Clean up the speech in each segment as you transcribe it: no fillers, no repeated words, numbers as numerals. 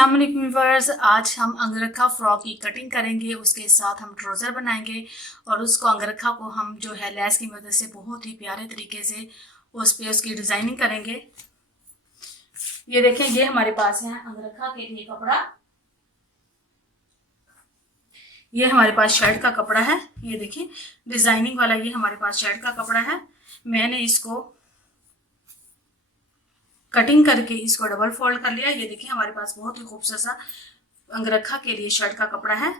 अस्सलाम वालेकुम व्यूअर्स, आज हम अंगरखा फ्रॉक की कटिंग करेंगे। उसके साथ हम ट्राउज़र बनाएंगे और उसको अंगरखा को हम जो है लेस की मदद से बहुत ही प्यारे तरीके से उस पे उसकी डिज़ाइनिंग करेंगे। ये देखें, ये हमारे पास है अंगरखा के लिए कपड़ा। ये हमारे पास शर्ट का कपड़ा है। ये देखें डिज़ाइनिंग वाला, ये हमारे पास शर्ट का कपड़ा है। मैंने इसको कटिंग करके इसको डबल फोल्ड कर लिया। ये देखिए हमारे पास बहुत ही खूबसूरत सा अंगरखा के लिए शर्ट का कपड़ा है।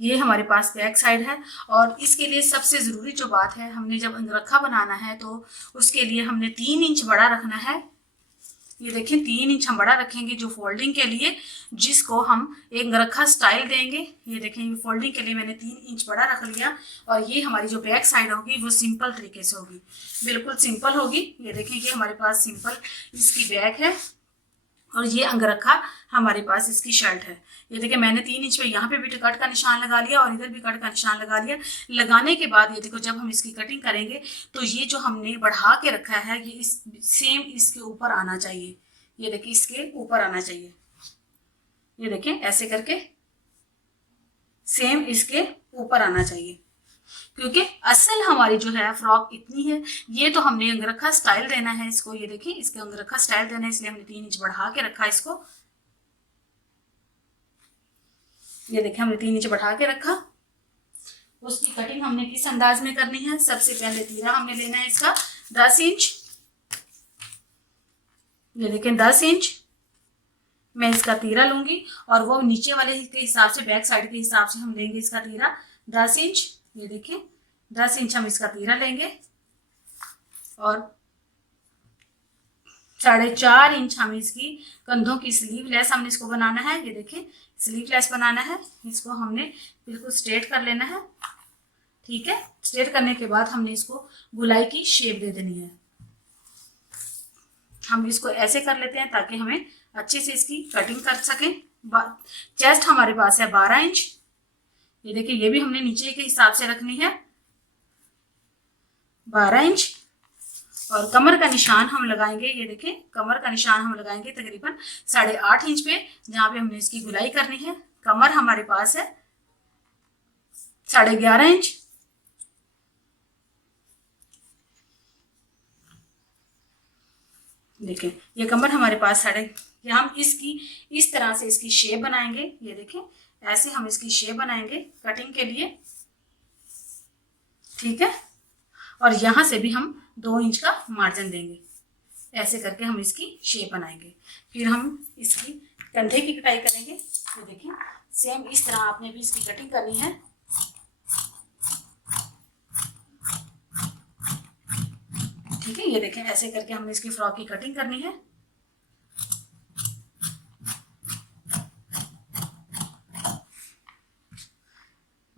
ये हमारे पास बैक साइड है। और इसके लिए सबसे ज़रूरी जो बात है, हमने जब अंगरखा बनाना है तो उसके लिए हमने 3 इंच बड़ा रखना है। ये देखिए 3 इंच हम बड़ा रखेंगे जो फोल्डिंग के लिए, जिसको हम एक अंगरखा स्टाइल देंगे। ये देखें फोल्डिंग के लिए मैंने 3 इंच बड़ा रख लिया। और ये हमारी जो बैक साइड होगी वो सिंपल तरीके से होगी, बिल्कुल सिंपल होगी। ये देखें कि हमारे पास सिंपल इसकी बैक है और ये अंगरखा हमारे पास इसकी शर्ट है। ये देखिए मैंने 3 इंच पे यहाँ पे भी कट का निशान लगा लिया और इधर भी कट का निशान लगा लिया। लगाने के बाद ये देखो जब हम इसकी कटिंग करेंगे तो ये जो हमने बढ़ा के रखा है ये इस सेम इसके ऊपर आना चाहिए। ये देखिए इसके ऊपर आना चाहिए। ये देखें ऐसे करके सेम इसके ऊपर आना चाहिए, क्योंकि असल हमारी जो है फ्रॉक इतनी है। ये तो हमने अंगरखा स्टाइल देना है इसको। ये देखिए इसके अंगरखा स्टाइल देना है, इसलिए हमने 3 इंच बढ़ा के रखा इसको। ये देखिए हमने 3 इंच बढ़ा के रखा। उसकी कटिंग हमने किस अंदाज में करनी है, सबसे पहले तीरा हमने लेना है इसका 10 इंच। ये देखें 10 इंच मैं इसका तीरा लूंगी और वो नीचे वाले के हिसाब से, बैक साइड के हिसाब से हम लेंगे इसका तीरा 10 इंच। ये देखिए 10 इंच हम इसका तीरा लेंगे और 4.5 इंच हम इसकी कंधों की स्लीव लेस हमने इसको बनाना है। ये देखिए स्लीव लेस बनाना है, इसको हमने बिल्कुल स्ट्रेट कर लेना है। ठीक है, स्ट्रेट करने के बाद हमने इसको गुलाई की शेप दे देनी है। हम इसको ऐसे कर लेते हैं ताकि हमें अच्छे से इसकी कटिंग कर सकें। चेस्ट हमारे पास है 12 इंच। ये देखिए ये भी हमने नीचे के हिसाब से रखनी है 12 इंच। और कमर का निशान हम लगाएंगे, ये देखें कमर का निशान हम लगाएंगे तकरीबन 8.5 इंच पे, जहां पे हमने इसकी गुलाई करनी है। कमर हमारे पास है 11.5 इंच। देखें ये कमर हमारे पास हम इसकी इस तरह से इसकी शेप बनाएंगे। ये देखें ऐसे हम इसकी शेप बनाएंगे कटिंग के लिए। ठीक है, और यहां से भी हम 2 इंच का मार्जिन देंगे। ऐसे करके हम इसकी शेप बनाएंगे। फिर हम इसकी कंधे की कटाई करेंगे। तो देखिए सेम इस तरह आपने भी इसकी कटिंग करनी है। ठीक है, ये देखें ऐसे करके हमने इसकी फ्रॉक की कटिंग करनी है।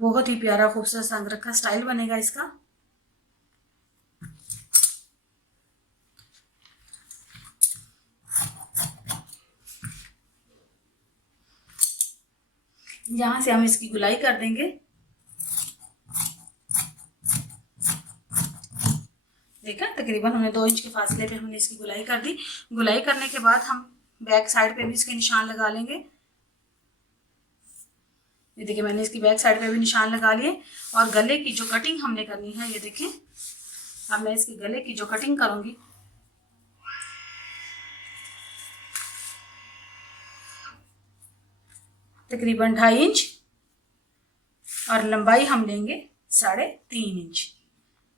बहुत ही प्यारा खूबसूरत सा अंगरखा स्टाइल बनेगा इसका। यहां से हम इसकी गुलाई कर देंगे। देखा तकरीबन हमने 2 इंच के फासले पे हमने इसकी गुलाई कर दी। गुलाई करने के बाद हम बैक साइड पे भी इसके निशान लगा लेंगे। ये देखिए मैंने इसकी बैक साइड पे भी निशान लगा लिए। और गले की जो कटिंग हमने करनी है, ये देखें अब मैं इसके गले की जो कटिंग करूंगी, तकरीबन 2.5 इंच और लंबाई हम लेंगे 3.5 इंच।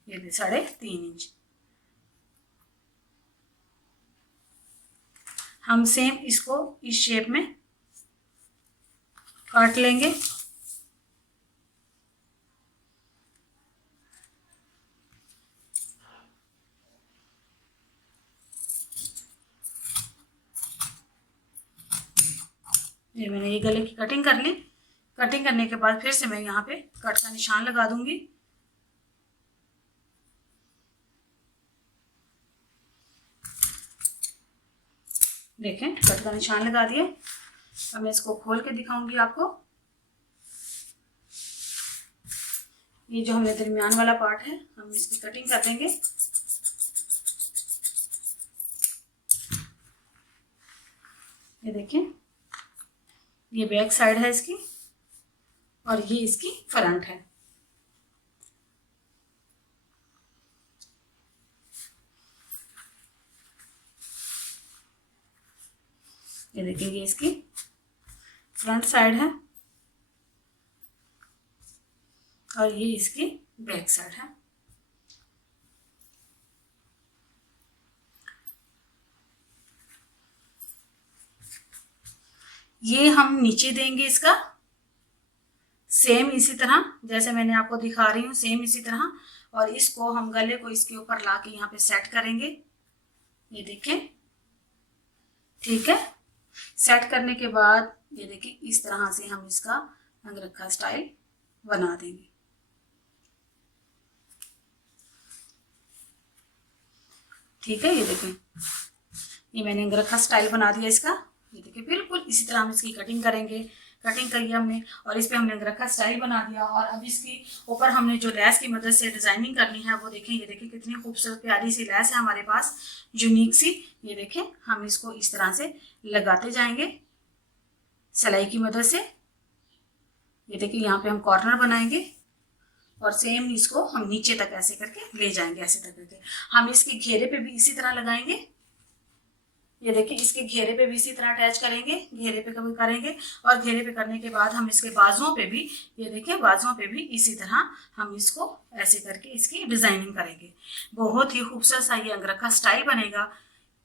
ये 3.5 इंच हम सेम इसको इस शेप में काट लेंगे। ये मैंने ये गले की कटिंग कर ली। कटिंग करने के बाद फिर से मैं यहाँ पे कट का निशान लगा दूंगी। देखें कट का निशान लगा दिए। अब मैं इसको खोल के दिखाऊंगी आपको। ये जो हमने दरमियान वाला पार्ट है हम इसकी कटिंग कर देंगे। ये देखें ये बैक साइड है इसकी और ये इसकी फ्रंट है। ये देखिए ये इसकी फ्रंट साइड है और ये इसकी बैक साइड है। ये हम नीचे देंगे इसका सेम इसी तरह जैसे मैंने आपको दिखा रही हूँ, सेम इसी तरह। और इसको हम गले को इसके ऊपर लाके यहाँ पे सेट करेंगे। ये देखें, ठीक है। सेट करने के बाद ये देखिए इस तरह से हम इसका अंगरखा स्टाइल बना देंगे। ठीक है, ये देखें ये मैंने अंगरखा स्टाइल बना दिया इसका। ये देखिए बिल्कुल इसी तरह हम इसकी कटिंग करेंगे। कटिंग करी हमने और इस पे हमने अंगरखा स्टाइल बना दिया। और अब इसकी ऊपर हमने जो लेस की मदद से डिजाइनिंग करनी है वो देखें। ये देखिए कितनी खूबसूरत प्यारी सी लेस है हमारे पास, यूनिक सी। ये देखें हम इसको इस तरह से लगाते जाएंगे सिलाई की मदद से। ये देखिए यहाँ पे हम कॉर्नर बनाएंगे और सेम इसको हम नीचे तक ऐसे करके ले जाएंगे। ऐसे तक करके हम इसके घेरे पे भी इसी तरह लगाएंगे। ये देखिए इसके घेरे पे भी इसी तरह अटैच करेंगे, घेरे पे कभी करेंगे। और घेरे पे करने के बाद हम इसके बाजुओं पे भी, ये देखिए बाजुओं पे भी इसी तरह हम इसको ऐसे करके इसकी डिजाइनिंग करेंगे। बहुत ही खूबसूरत सा ये अंगरखा स्टाइल बनेगा।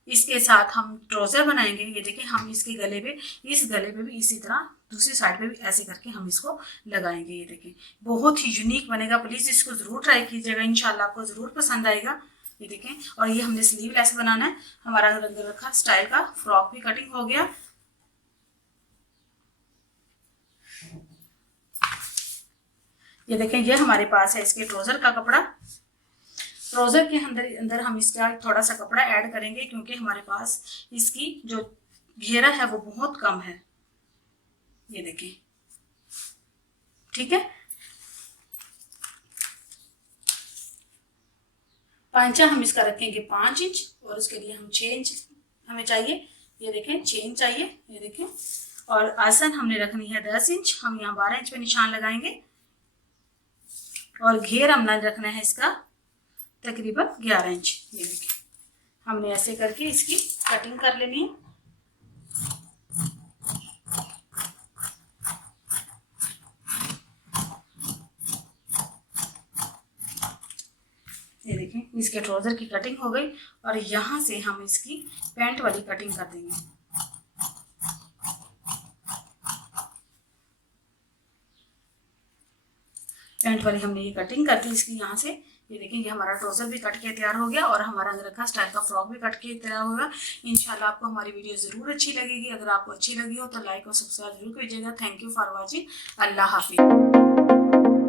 इसके साथ हम ट्राउजर बनाएंगे। ये देखिए हम इसके गले पे, इस गले पे भी इसी तरह दूसरी साइड पे भी ऐसे करके हम इसको लगाएंगे। ये देखिए बहुत ही यूनिक बनेगा। प्लीज इसको जरूर ट्राई कीजिएगा, इंशाल्लाह आपको जरूर पसंद आएगा। ये देखें, और ये हमने स्लीव लेस बनाना है। हमारा अंगरखा स्टाइल का फ्रॉक भी कटिंग हो गया। ये देखें ये हमारे पास है इसके ट्राउजर का कपड़ा। ट्राउजर के अंदर हम इसका थोड़ा सा कपड़ा ऐड करेंगे क्योंकि हमारे पास इसकी जो घेरा है वो बहुत कम है। ये देखें, ठीक है। पांचा हम इसका रखेंगे 5 इंच और उसके लिए हम 6 इंच हमें चाहिए। ये देखें 6 इंच चाहिए। ये देखें, और आसन हमने रखनी है 10 इंच। हम यहाँ 12 इंच पे निशान लगाएंगे और घेर हमने रखना है इसका तकरीबन 11 इंच। ये देखिए हमने ऐसे करके इसकी कटिंग कर लेनी है। ये देखें इसके ट्राउजर की कटिंग हो गई और यहाँ से हम इसकी पैंट वाली कटिंग कर देंगे। पैंट वाली हमने ये कटिंग कर दी इसकी यहाँ से। ये देखिए ये हमारा ट्राउजर भी कट के तैयार हो गया और हमारा अंगरखा स्टाइल का फ्रॉक भी कट के तैयार होगा। इंशाल्लाह आपको हमारी वीडियो जरूर अच्छी लगेगी। अगर आपको अच्छी लगी हो तो लाइक और सब्सक्राइब जरूर कीजिएगा। Thank you for watching. Allah Hafiz.